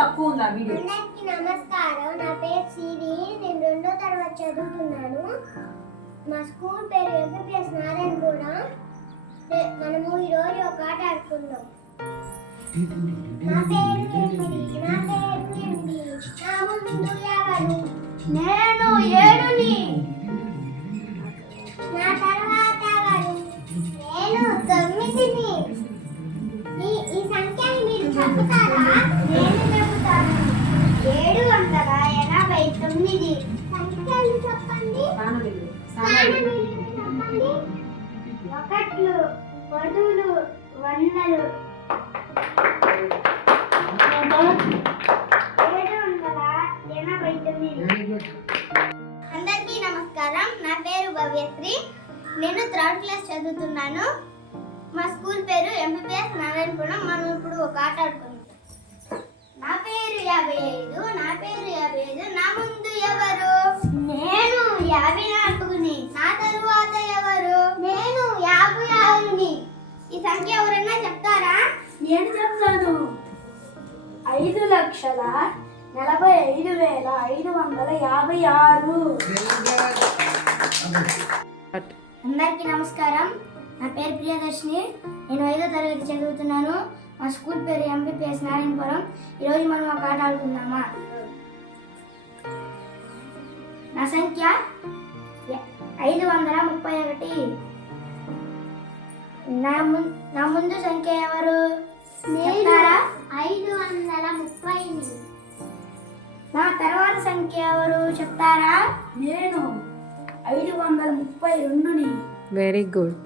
తక్కువ ఉంది ఆ వీడియో. అందరికీ నమస్కారం. నా పేరు సిరి. నేను 2వ తరగతి చదువుతున్నాను. మా స్కూల్ పేరు ఎంపీఎస్ నారాయణగూడ. మనము ఈరోజు ఒక ఆట ఆడుకుందాం. నా పేరు ఏంటి? నా ముందు ఎవరు? నేను 7ని. నా తర్వాత ఎవరు? నేను 9ని. ఈ సంఖ్యని మీరు చెప్తారా? నేను చెప్తాను. 789. సంఖ్యలు చెప్పండి. చెప్పండి. ఒకట్లు, పదులు, వందలు. 789. అందరికీ నమస్కారం. నా పేరు భవ్యశ్రీ. నేను 3rd క్లాస్ చదువుతున్నాను. మా స్కూల్ పేరు ఎంపీఎస్ నారాయణపురం. మనం ఇప్పుడు ఒక ఆట ఆడుకుందాం. నా పేరు 55. నా పేరు 55. నా ముందు ఎవరు? నేను 54ని. నా తరువాత ఎవరు? నేను 56ని. ఈ సంఖ్య ఎవరన్నా చెప్తారా? నేను చెప్తాను. 5,45,556. అందరికీ నమస్కారం. నా పేరు ప్రియదర్శిని. నేను 5వ తరగతి చదువుతున్నాను. మా స్కూల్ పేరు ఎంపీఎస్ నారాయణపురం. ఈరోజు మనం ఒక ఆట ఆడుకుందామా? నా సంఖ్య 531. నా ముందు సంఖ్య ఎవరు? చెప్తారా? 530. నా తర్వాత సంఖ్య ఎవరు? చెప్తారా? నేను 532ని. Very good.